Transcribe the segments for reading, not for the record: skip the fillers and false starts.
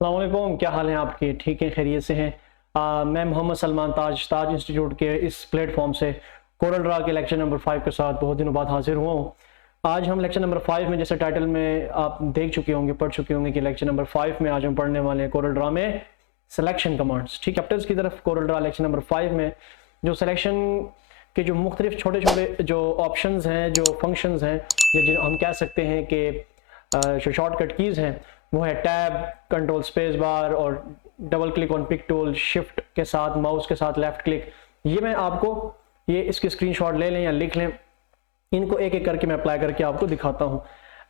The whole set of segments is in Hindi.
अस्सलाम वालेकुम, क्या हाल है आपके? ठीक है, खैरियत से हैं? मैं मोहम्मद सलमान ताज इंस्टीट्यूट के इस प्लेटफॉर्म से कोरल ड्रा के लेक्चर नंबर 5 के साथ बहुत दिनों बाद हाजिर हुआ हूँ। आज हम लेक्चर नंबर 5 में, जैसे टाइटल में आप देख चुके होंगे, पढ़ चुके होंगे कि लेक्चर नंबर 5 में आज हम पढ़ने वाले हैं कोरल ड्रा में सिलेक्शन कमांड्स। ठीक है, चैप्टर्स की तरफ कोरल ड्रा लेक्चर नंबर 5 में जो सिलेक्शन के जो मुख्तलिफ छोटे छोटे जो ऑप्शंस हैं, जो फंक्शंस हैं, या जो हम कह सकते हैं कि जो शॉर्टकट कीज़ हैं, वो है टैब, कंट्रोल स्पेस बार और double click on pick tool, shift के साथ माउस के साथ लेफ्ट क्लिक। ये मैं आपको इसकी स्क्रीनशॉट ले लें या लिख लें, इनको एक एक करके मैं अप्लाई करके आपको दिखाता हूँ।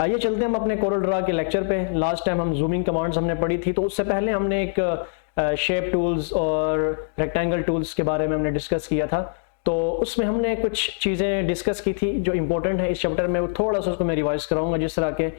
ये चलते हैं हम अपने कोरल ड्रा के लेक्चर पे। लास्ट टाइम हम जूमिंग कमांड्स हमने पढ़ी थी, तो उससे पहले हमने एक शेप टूल्स और रेक्टेंगल टूल्स के बारे में हमने डिस्कस किया था। तो उसमें हमने कुछ चीज़ें डिस्कस की थी जो इंपॉर्टेंट है इस चैप्टर में, थोड़ा सा उसको मैं रिवाइज कराऊंगा। जिस तरह के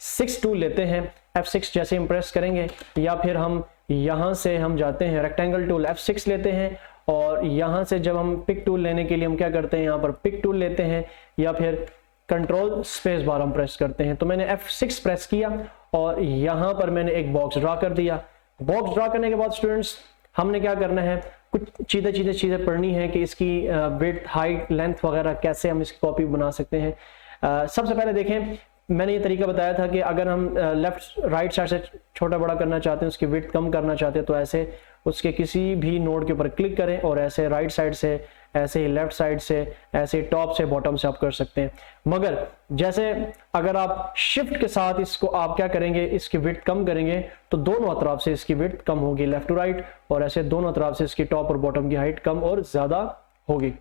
F6 टूल लेते हैं, F6 जैसे इम्प्रेस करेंगे, या फिर हम यहाँ से हम जाते हैं रेक्टेंगल टूल F6 लेते हैं, और यहाँ से जब हम पिक टूल लेने के लिए हम क्या करते हैं, यहाँ पर पिक टूल लेते हैं, या फिर कंट्रोल स्पेस बार हम प्रेस करते हैं। तो मैंने F6 प्रेस किया और यहाँ पर मैंने एक बॉक्स ड्रा कर दिया। बॉक्स ड्रा करने के बाद स्टूडेंट्स हमने क्या करना है, कुछ चीज़ें पढ़नी है कि इसकी विड्थ, हाइट, लेंथ वगैरह कैसे हम इसकी कॉपी बना सकते हैं। सबसे पहले देखें, मैंने ये तरीका बताया था कि अगर हम लेफ्ट राइट साइड से छोटा बड़ा करना चाहते हैं, उसकी विड्थ कम करना चाहते हैं, तो ऐसे उसके किसी भी नोड के ऊपर क्लिक करें और ऐसे राइट साइड से, ऐसे ही लेफ्ट साइड से, ऐसे टॉप से बॉटम से आप कर सकते हैं। मगर जैसे अगर आप शिफ्ट के साथ इसको आप क्या करेंगे, इसकी विड्थ कम करेंगे, तो दोनों तरफ से इसकी विड्थ कम होगी, लेफ्ट टू राइट, और ऐसे दोनों तरफ से इसकी टॉप और बॉटम की हाइट कम और ज्यादा होगी।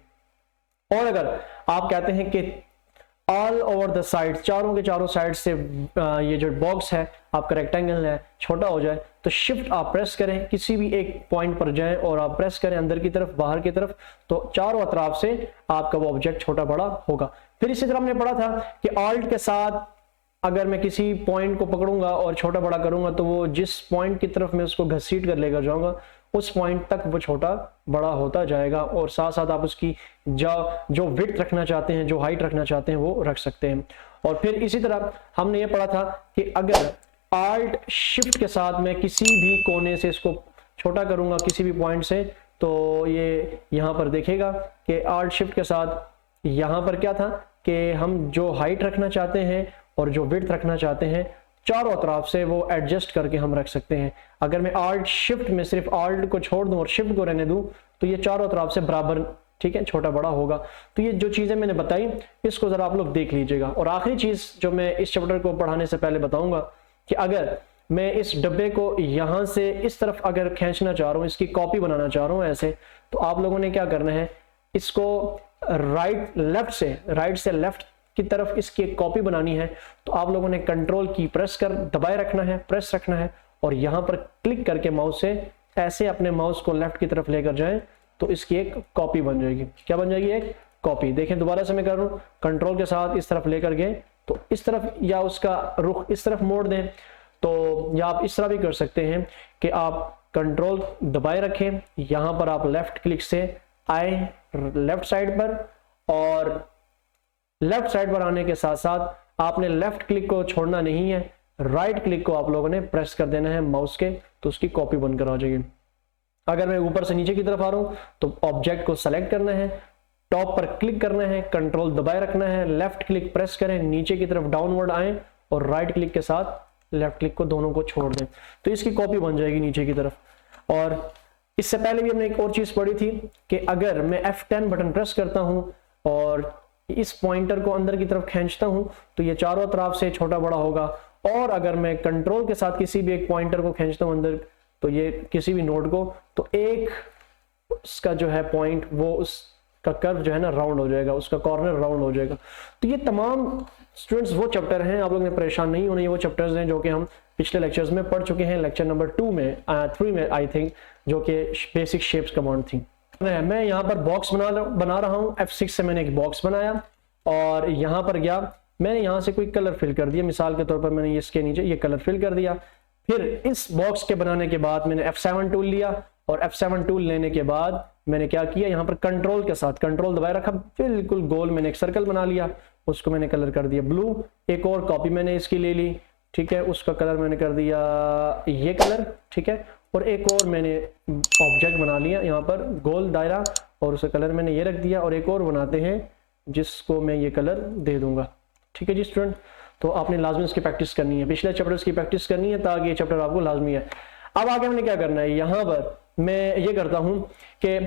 और अगर आप कहते हैं कि ऑल ओवर द साइड, चारों के चारों साइड से ये जो बॉक्स है आपका रेक्टेंगल है छोटा हो जाए, तो शिफ्ट आप प्रेस करें, किसी भी एक पॉइंट पर जाएं और आप प्रेस करें अंदर की तरफ, बाहर की तरफ, तो चारों अतराफ से आपका वो ऑब्जेक्ट छोटा बड़ा होगा। फिर इसी तरह हमने पढ़ा था कि ऑल्ट के साथ अगर मैं किसी पॉइंट को पकड़ूंगा और छोटा बड़ा करूंगा, तो वो जिस पॉइंट की तरफ मैं उसको घसीट कर लेकर जाऊंगा, उस पॉइंट तक वो छोटा बड़ा होता जाएगा, और साथ साथ आप उसकी जो विड्थ रखना चाहते हैं, जो हाइट रखना चाहते हैं, वो रख सकते हैं। और फिर इसी तरह हमने ये पढ़ा था कि अगर आल्ट शिफ्ट के साथ मैं किसी भी कोने से इसको छोटा करूंगा, किसी भी पॉइंट से, तो ये यहाँ पर देखेगा कि आल्ट शिफ्ट के साथ यहाँ पर क्या था कि हम जो हाइट रखना चाहते हैं और जो विड्थ रखना चाहते हैं, चारों अतराफ से वो एडजस्ट करके हम रख सकते हैं। अगर मैं आल्ट शिफ्ट में सिर्फ आल्ट को छोड़ दूं और शिफ्ट को रहने दूं, तो ये चारों तरफ से बराबर, ठीक है, छोटा बड़ा होगा। तो ये जो चीज़ें मैंने बताई, इसको ज़रा आप लोग देख लीजिएगा। और आखिरी चीज़ जो मैं इस चैप्टर को पढ़ाने से पहले बताऊंगा कि अगर मैं इस डब्बे को यहाँ से इस तरफ अगर खींचना चाह रहा हूँ, इसकी कॉपी बनाना चाह रहा हूँ ऐसे, तो आप लोगों ने क्या करना है, इसको राइट से लेफ्ट की तरफ इसकी एक कॉपी बनानी है। तो आप लोगों ने कंट्रोल की प्रेस कर दबाए रखना है, प्रेस रखना है, और यहाँ पर क्लिक करके माउस से ऐसे अपने माउस को लेफ्ट की तरफ लेकर जाएं, तो इसकी एक कॉपी बन जाएगी। क्या बन जाएगी? एक कॉपी। देखें, दोबारा से मैं कर रहा हूँ, कंट्रोल के साथ इस तरफ लेकर गए, तो इस तरफ, या उसका रुख इस तरफ मोड़ दें, तो या आप इस तरह भी कर सकते हैं कि आप कंट्रोल दबाए रखें, यहाँ पर आप लेफ्ट क्लिक से आए लेफ्ट साइड पर, और लेफ्ट साइड पर आने के साथ साथ आपने लेफ्ट क्लिक को छोड़ना नहीं है, राइट क्लिक को आप लोगों ने प्रेस कर देना है माउस के, तो उसकी कॉपी बनकर आ जाएगी। अगर मैं ऊपर से नीचे की तरफ आ रहा हूं, तो ऑब्जेक्ट को सेलेक्ट करना है, टॉप पर क्लिक करना है, कंट्रोल दबाए रखना है, लेफ्ट क्लिक प्रेस करें, नीचे की तरफ डाउनवर्ड आए, और राइट क्लिक के साथ लेफ्ट क्लिक को दोनों को छोड़ दें, तो इसकी कॉपी बन जाएगी नीचे की तरफ। और इससे पहले भी हमने एक और चीज पढ़ी थी कि अगर मैं F10 बटन प्रेस करता हूं और इस पॉइंटर को अंदर की तरफ खींचता हूं, तो ये चारों तरफ से छोटा बड़ा होगा। और अगर मैं कंट्रोल के साथ किसी भी एक पॉइंटर को खींचता हूं अंदर, तो ये किसी भी नोड को, तो एक उसका जो है पॉइंट, वो उसका कर्व जो है ना राउंड हो जाएगा, उसका कॉर्नर राउंड हो जाएगा। तो ये तमाम स्टूडेंट्स वो चैप्टर हैं, आप लोग ने परेशान नहीं होना, ये वो चैप्टर्स हैं जो कि हम पिछले लेक्चर्स में पढ़ चुके हैं। लेक्चर नंबर 2 में 3 में आई थिंक, जो कि बेसिक शेप्स कमांड थी। मैं यहाँ पर बॉक्स बना रहा हूँ। F6 से मैंने एक बॉक्स बनाया और यहाँ पर गया, मैंने यहाँ से कोई कलर फिल कर दिया, मिसाल के तौर पर मैंने इसके नीचे ये कलर फिल कर दिया। फिर इस बॉक्स के बनाने के बाद मैंने F7 टूल लिया, और F7 टूल लेने के बाद मैंने क्या किया, यहाँ पर कंट्रोल के साथ कंट्रोल दबाए रखा, बिल्कुल गोल मैंने एक सर्कल बना लिया, उसको मैंने कलर कर दिया ब्लू। एक और कॉपी मैंने इसकी ले ली, ठीक है, उसका कलर मैंने कर दिया ये कलर, ठीक है, और एक और मैंने ऑब्जेक्ट बना लिया यहाँ पर गोल दायरा, और उसका कलर मैंने ये रख दिया, और एक और बनाते हैं जिसको मैं ये कलर दे दूंगा। ठीक है जी स्टूडेंट, तो आपने लाजमी इसकी प्रैक्टिस करनी है, पिछले चैप्टर्स की प्रैक्टिस करनी है ताकि ये चैप्टर आपको लाजमी है। अब आगे हमने क्या करना है, यहाँ पर मैं ये करता हूँ कि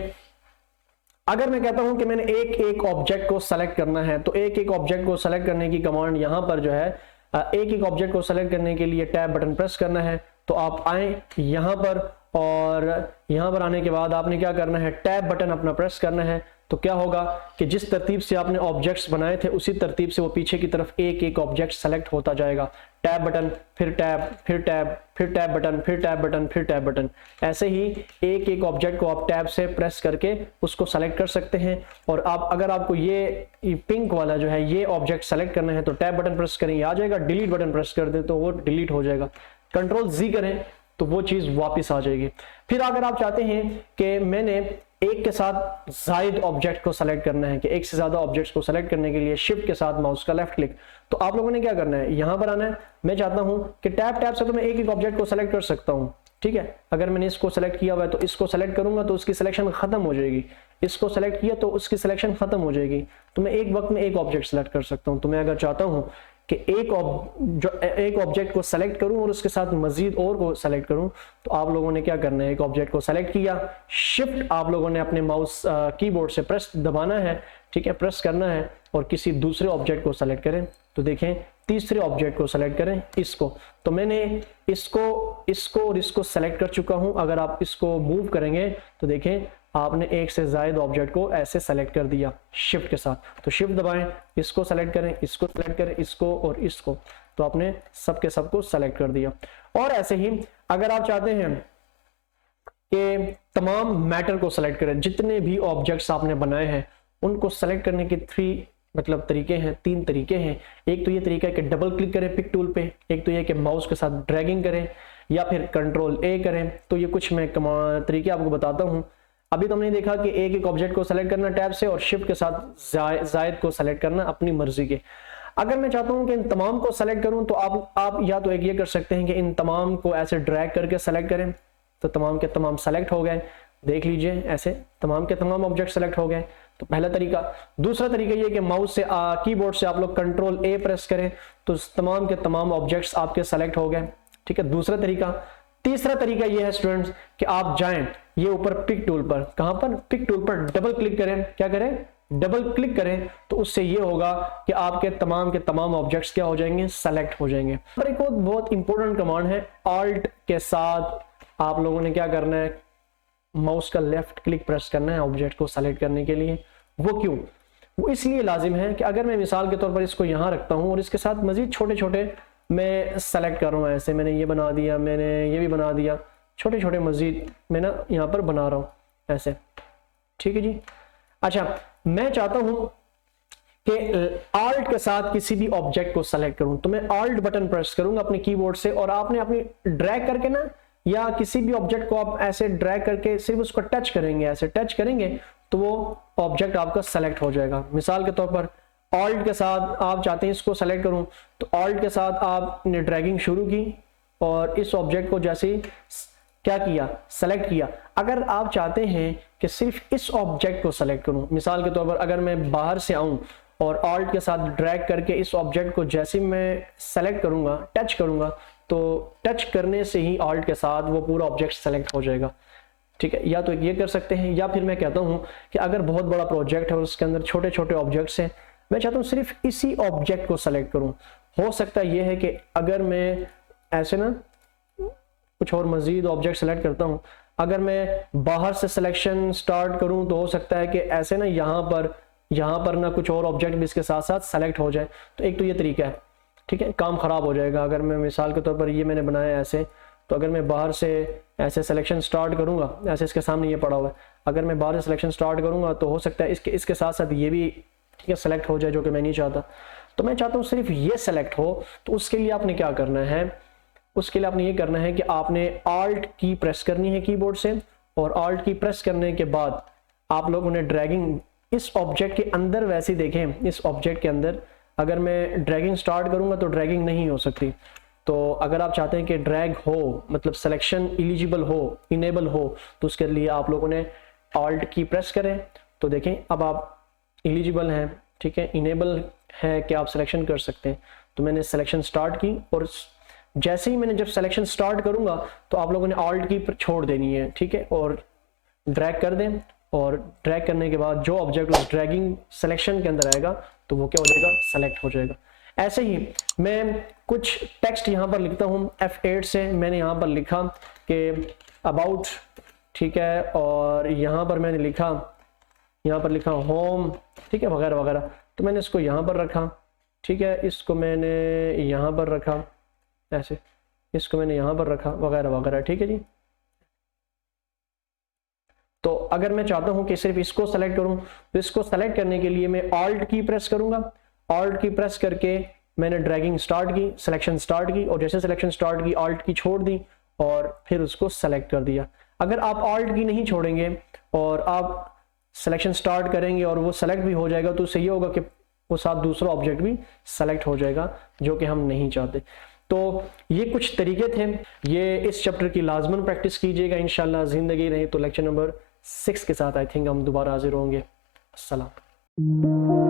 अगर मैं कहता हूं कि मैंने एक एक ऑब्जेक्ट को सेलेक्ट करना है, तो एक एक ऑब्जेक्ट को सेलेक्ट करने की कमांड यहां पर जो है, एक एक ऑब्जेक्ट को सेलेक्ट करने के लिए टैब बटन प्रेस करना है। तो आप आए यहां पर, और यहां पर आने के बाद आपने क्या करना है, टैब बटन अपना प्रेस करना है। तो क्या होगा कि जिस तरतीब से आपने ऑब्जेक्ट्स बनाए थे उसी तरतीब से वो पीछे की तरफ एक एक ऑब्जेक्ट सेलेक्ट होता जाएगा। टैब बटन, फिर टैब, फिर टैब, फिर टैब बटन, फिर टैब बटन, फिर टैब बटन, ऐसे ही एक एक ऑब्जेक्ट को आप टैब से प्रेस करके उसको सेलेक्ट कर सकते हैं। और आप अगर आपको ये पिंक वाला जो है ये ऑब्जेक्ट सेलेक्ट करना है तो टैब बटन प्रेस करें, ये आ जाएगा। डिलीट बटन प्रेस कर दे तो वो डिलीट हो जाएगा। कंट्रोल जी करें तो वो चीज वापस आ जाएगी। फिर अगर आप चाहते हैं कि मैंने एक के साथ जायद ऑब्जेक्ट को सेलेक्ट करना है, कि एक से ज्यादा ऑब्जेक्ट्स को सेलेक्ट करने के लिए शिफ्ट के साथ माउस का लेफ्ट क्लिक, तो आप लोगों ने क्या करना है, यहां पर आना है। मैं चाहता हूं कि टैब से तो मैं एक एक ऑब्जेक्ट को सेलेक्ट कर सकता हूं, ठीक है। अगर मैंने इसको सेलेक्ट किया हुआ है तो इसको सेलेक्ट करूंगा तो उसकी सिलेक्शन खत्म हो जाएगी, इसको सेलेक्ट किया तो उसकी सिलेक्शन खत्म हो जाएगी। तो मैं एक वक्त में एक ऑब्जेक्ट सेलेक्ट कर सकता हूं। तो मैं अगर चाहता हूं कि एक ऑब्जेक्ट को सेलेक्ट करूं और उसके साथ मजीद और को सेलेक्ट करूं, तो आप लोगों ने क्या करना है, एक ऑब्जेक्ट को सेलेक्ट किया, शिफ्ट आप लोगों ने अपने माउस कीबोर्ड से प्रेस दबाना है, ठीक है, प्रेस करना है, और किसी दूसरे ऑब्जेक्ट को सेलेक्ट करें। तो देखें तीसरे ऑब्जेक्ट को सेलेक्ट करें, इसको। तो मैंने इसको और इसको सेलेक्ट कर चुका हूं। अगर आप इसको मूव करेंगे तो देखें आपने एक से ज्यादा ऑब्जेक्ट को ऐसे सेलेक्ट कर दिया शिफ्ट के साथ। तो शिफ्ट दबाएं, इसको सेलेक्ट करें, इसको सेलेक्ट करें, इसको और इसको, तो आपने सबके सबको सेलेक्ट कर दिया। और ऐसे ही अगर आप चाहते हैं कि तमाम मैटर को सेलेक्ट करें, जितने भी ऑब्जेक्ट्स आपने बनाए हैं उनको सेलेक्ट करने के तरीके हैं, 3 तरीके हैं। एक तो ये तरीका है कि डबल क्लिक करें पिक टूल पे, एक तो ये कि माउस के साथ ड्रैगिंग करें, या फिर कंट्रोल ए करें। तो ये कुछ मैं तरीके आपको बताता हूं। अभी तो हमने देखा कि एक एक ऑब्जेक्ट को सेलेक्ट करना टैब से, और शिफ्ट के साथ जायद को सेलेक्ट करना अपनी मर्जी के। अगर मैं चाहता हूं कि इन तमाम को सेलेक्ट करूं तो आप या तो एक ये कर सकते हैं कि इन तमाम को ऐसे ड्रैग करके सेलेक्ट करें, तो तमाम के तमाम सेलेक्ट हो गए। देख लीजिए ऐसे तमाम के तमाम ऑब्जेक्ट सेलेक्ट हो गए। तो पहला तरीका। दूसरा तरीका ये कि माउस से कीबोर्ड से आप लोग कंट्रोल ए प्रेस करें तो तमाम के तमाम ऑब्जेक्ट्स आपके सेलेक्ट हो गए, ठीक है, दूसरा तरीका। तीसरा तरीका ये है स्टूडेंट्स कि आप जाएं ये ऊपर पिक टूल पर, कहां पर, पिक टूल पर डबल क्लिक करें। क्या करें, डबल क्लिक करें, तो उससे ये होगा कि आपके तमाम के तमाम ऑब्जेक्ट्स क्या हो जाएंगे, सेलेक्ट हो जाएंगे। और एक और बहुत इंपॉर्टेंट कमांड है, ऑल्ट के साथ आप लोगों ने क्या करना है, माउस का लेफ्ट क्लिक प्रेस करना है ऑब्जेक्ट को सेलेक्ट करने के लिए। वो क्यों, वो इसलिए लाजिम है कि अगर मैं मिसाल के तौर पर इसको यहां रखता हूं और इसके साथ मजीद छोटे छोटे मैं सेलेक्ट कर रहा हूं, ऐसे मैंने ये बना दिया, मैंने ये भी बना दिया, छोटे छोटे मजीद मैं ना यहाँ पर बना रहा हूं ऐसे, ठीक है जी। अच्छा, मैं चाहता हूं कि ऑल्ट के साथ किसी भी ऑब्जेक्ट को सेलेक्ट करूं, तो मैं ऑल्ट बटन प्रेस करूंगा अपने कीबोर्ड से, और आपने अपनी ड्रैग करके ना, या किसी भी ऑब्जेक्ट को आप ऐसे ड्रैग करके सिर्फ उसको टच करेंगे, ऐसे टच करेंगे तो वो ऑब्जेक्ट आपका सेलेक्ट हो जाएगा। मिसाल के तौर पर ऑल्ट के साथ आप चाहते हैं इसको सेलेक्ट करूं, तो ऑल्ट के साथ आपने ड्रैगिंग शुरू की और इस ऑब्जेक्ट को जैसे ही क्या किया, सेलेक्ट किया। अगर आप चाहते हैं कि सिर्फ इस ऑब्जेक्ट को सेलेक्ट करूं, मिसाल के तौर पर अगर मैं बाहर से आऊं और ऑल्ट के साथ ड्रैग करके इस ऑब्जेक्ट को जैसे मैं सेलेक्ट करूंगा, टच करूंगा, तो टच करने से ही ऑल्ट के साथ वो पूरा ऑब्जेक्ट सेलेक्ट हो जाएगा, ठीक है। या तो ये कर सकते हैं, या फिर मैं कहता हूं कि अगर बहुत बड़ा प्रोजेक्ट है और उसके अंदर छोटे छोटे ऑब्जेक्ट्स हैं, मैं चाहता हूं सिर्फ इसी ऑब्जेक्ट को सेलेक्ट करूं। हो सकता है ये है कि अगर मैं ऐसे ना कुछ और मजीद ऑब्जेक्ट सेलेक्ट करता हूं, अगर मैं बाहर से सिलेक्शन स्टार्ट करूं तो हो सकता है कि ऐसे ना यहाँ पर ना कुछ और ऑब्जेक्ट भी इसके साथ साथ सेलेक्ट हो जाए। तो एक तो ये तरीका है, ठीक है, काम खराब हो जाएगा। अगर मैं मिसाल के तौर पर ये मैंने बनाया ऐसे, तो अगर मैं बाहर से ऐसे सिलेक्शन स्टार्ट करूंगा, ऐसे इसके सामने ये पड़ा हुआ है, अगर मैं बाहर से सिलेक्शन स्टार्ट करूंगा तो हो सकता है इसके साथ साथ ये भी, ठीक है, सेलेक्ट हो जाए, जो कि मैं नहीं चाहता। तो मैं चाहता हूँ सिर्फ ये सेलेक्ट हो। तो उसके लिए आपने क्या करना है, उसके लिए आपने ये करना है कि आपने ऑल्ट की प्रेस करनी है कीबोर्ड से, और ऑल्ट की प्रेस करने के बाद आप लोगों ने ड्रैगिंग इस ऑब्जेक्ट के अंदर, वैसे देखें इस ऑब्जेक्ट के अंदर अगर मैं ड्रैगिंग स्टार्ट करूंगा तो ड्रैगिंग नहीं हो सकती। तो अगर आप चाहते हैं कि ड्रैग हो, मतलब सिलेक्शन एलिजिबल हो, इनेबल हो, तो उसके लिए आप लोगों ने ऑल्ट की प्रेस करें। तो देखें अब आप एलिजिबल हैं, ठीक है, इनेबल है कि आप सिलेक्शन कर सकते हैं। तो मैंने सिलेक्शन स्टार्ट की और जैसे ही मैंने जब सिलेक्शन स्टार्ट करूंगा तो आप लोगों ने ऑल्ट की छोड़ देनी है, ठीक है, और ड्रैग कर दें। और ड्रैग करने के बाद जो ऑब्जेक्ट उस ड्रैगिंग सिलेक्शन के अंदर आएगा तो वो क्या हो जाएगा, सेलेक्ट हो जाएगा। ऐसे ही मैं कुछ टेक्स्ट यहाँ पर लिखता हूँ। F8 से मैंने यहाँ पर लिखा कि अबाउट, ठीक है, और यहाँ पर मैंने लिखा, यहाँ पर लिखा होम, ठीक है, वगैरह वगैरह। तो मैंने इसको यहाँ पर रखा, ठीक है, इसको मैंने यहाँ पर रखा ऐसे, इसको मैंने यहाँ पर रखा, वगैरह वगैरह, ठीक है जी। तो अगर मैं चाहता हूं कि सिर्फ इसको सेलेक्ट करूं तो इसको सेलेक्ट करने के लिए मैं ऑल्ट की प्रेस करूंगा। ऑल्ट की प्रेस करके मैंने ड्रैगिंग स्टार्ट की, सिलेक्शन स्टार्ट की, और जैसे सिलेक्शन स्टार्ट की ऑल्ट की छोड़ दी और फिर उसको सेलेक्ट कर दिया। अगर आप ऑल्ट की नहीं छोड़ेंगे और आप सिलेक्शन स्टार्ट करेंगे और वो सेलेक्ट भी हो जाएगा तो उससे ये होगा कि वो साथ दूसरा ऑब्जेक्ट भी सेलेक्ट हो जाएगा, जो कि हम नहीं चाहते। तो ये कुछ तरीके थे, ये इस चैप्टर की लाजमन प्रैक्टिस कीजिएगा इंशाल्लाह। जिंदगी रही तो लेक्चर नंबर 6 के साथ आई थिंक हम दोबारा हाजिर होंगे। अस्सलाम।